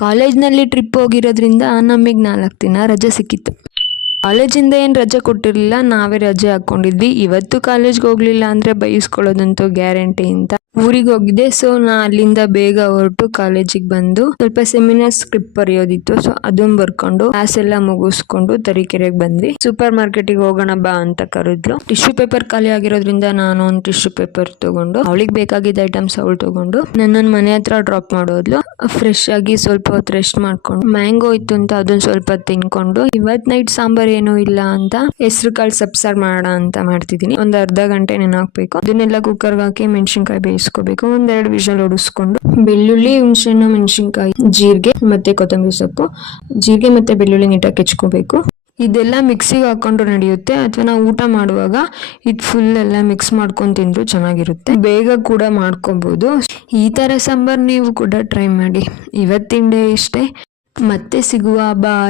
ಕಾಲೇಜ್ನಲ್ಲಿ ಟ್ರಿಪ್ ಹೋಗಿರೋದ್ರಿಂದ ನಮಗೆ 4 ದಿನ ರಜೆ ಸಿಕ್ಕಿತ್ತು. ಕಾಲೇಜಿಂದ ಏನು ರಜೆ ಕೊಟ್ಟಿರಲಿಲ್ಲ, ನಾವೇ ರಜೆ ಹಾಕ್ಕೊಂಡಿದ್ವಿ. ಇವತ್ತು ಕಾಲೇಜ್ಗೆ ಹೋಗಲಿಲ್ಲ ಅಂದರೆ ಬೈಸ್ಕೊಳ್ಳೋದಂತೂ ಗ್ಯಾರಂಟಿ ಅಂತ ಊರಿಗೆ ಹೋಗಿದ್ದೆ. ಸೊ ನಾ ಅಲ್ಲಿಂದ ಬೇಗ ಹೊರಟು ಕಾಲೇಜಿಗೆ ಬಂದು ಸ್ವಲ್ಪ ಸೆಮಿನಾರ್ ಸ್ಕ್ರಿಪ್ಟ್ ಬರೆಯೋದಿತ್ತು. ಸೊ ಅದನ್ನ ಬರ್ಕೊಂಡು ಕ್ಲಾಸ್ ಎಲ್ಲ ಮುಗಿಸ್ಕೊಂಡು ತರೀಕೆರೆಗೆ ಬಂದ್ವಿ. ಸೂಪರ್ ಮಾರ್ಕೆಟಿಗೆ ಹೋಗೋಣ ಬಾ ಅಂತ ಕರೆದ್ಲು. ಟಿಶ್ಯೂ ಪೇಪರ್ ಖಾಲಿ ಆಗಿರೋದ್ರಿಂದ ನಾನು ಒಂದು ಟಿಶ್ಯೂ ಪೇಪರ್ ತಗೊಂಡು ಅವಳಿಗೆ ಬೇಕಾಗಿದ್ದ ಐಟಮ್ಸ್ ಅವಳು ತಗೊಂಡು ನನ್ನನ್ನು ಮನೆ ಹತ್ರ ಡ್ರಾಪ್ ಮಾಡೋದ್ಲು. ಫ್ರೆಶ್ ಆಗಿ ಸ್ವಲ್ಪ ಹೊತ್ತು ರೆಸ್ಟ್ ಮಾಡ್ಕೊಂಡು ಮ್ಯಾಂಗೋ ಇತ್ತು ಅಂತ ಅದನ್ನ ಸ್ವಲ್ಪ ತಿನ್ಕೊಂಡು ಇವತ್ತು ನೈಟ್ ಸಾಂಬಾರ್ ಏನೂ ಇಲ್ಲ ಅಂತ ಹೆಸರು ಕಾಳು ಸಬ್ಸಾರು ಮಾಡೋಣ ಅಂತ ಮಾಡ್ತಿದ್ದೀನಿ. ಒಂದು ಅರ್ಧ ಗಂಟೆ ನೆನಾಕ್ಬೇಕು. ಅದನ್ನೆಲ್ಲ ಕುಕ್ಕರ್ಗೆ ಹಾಕಿ ಮೆಣಸಿನ್ಕಾಯಿ ಬೇಯಿಸ್ಕೋಬೇಕು. 1-2 ವಿಷಲ್ ಹೊಡಿಸ್ಕೊಂಡು ಬೆಳ್ಳುಳ್ಳಿ, ಹುಣಸೆಹಣ್ಣು, ಮೆಣಸಿನ್ಕಾಯಿ, ಜೀರಿಗೆ ಮತ್ತೆ ಕೊತ್ತಂಬರಿ ಸೊಪ್ಪು, ಜೀರಿಗೆ ಮತ್ತೆ ಬೆಳ್ಳುಳ್ಳಿ ನೀಟಾಗಿ ಹೆಚ್ಕೋಬೇಕು. ಇದೆಲ್ಲ ಮಿಕ್ಸಿಗೆ ಹಾಕೊಂಡು ನಡೆಯುತ್ತೆ, ಅಥವಾ ನಾವು ಊಟ ಮಾಡುವಾಗ ಇದು ಫುಲ್ ಎಲ್ಲ ಮಿಕ್ಸ್ ಮಾಡ್ಕೊಂಡು ತಿಂದ್ರು ಚೆನ್ನಾಗಿರುತ್ತೆ. ಬೇಗ ಕೂಡ ಮಾಡ್ಕೋಬಹುದು. ಈ ಥರ ಸಾಂಬಾರು ನೀವು ಕೂಡ ಟ್ರೈ ಮಾಡಿ. ಇವತ್ತಿನ ಡೇ ಇಷ್ಟೇ, ಮತ್ತೆ ಸಿಗುವ. ಬಾಯ್.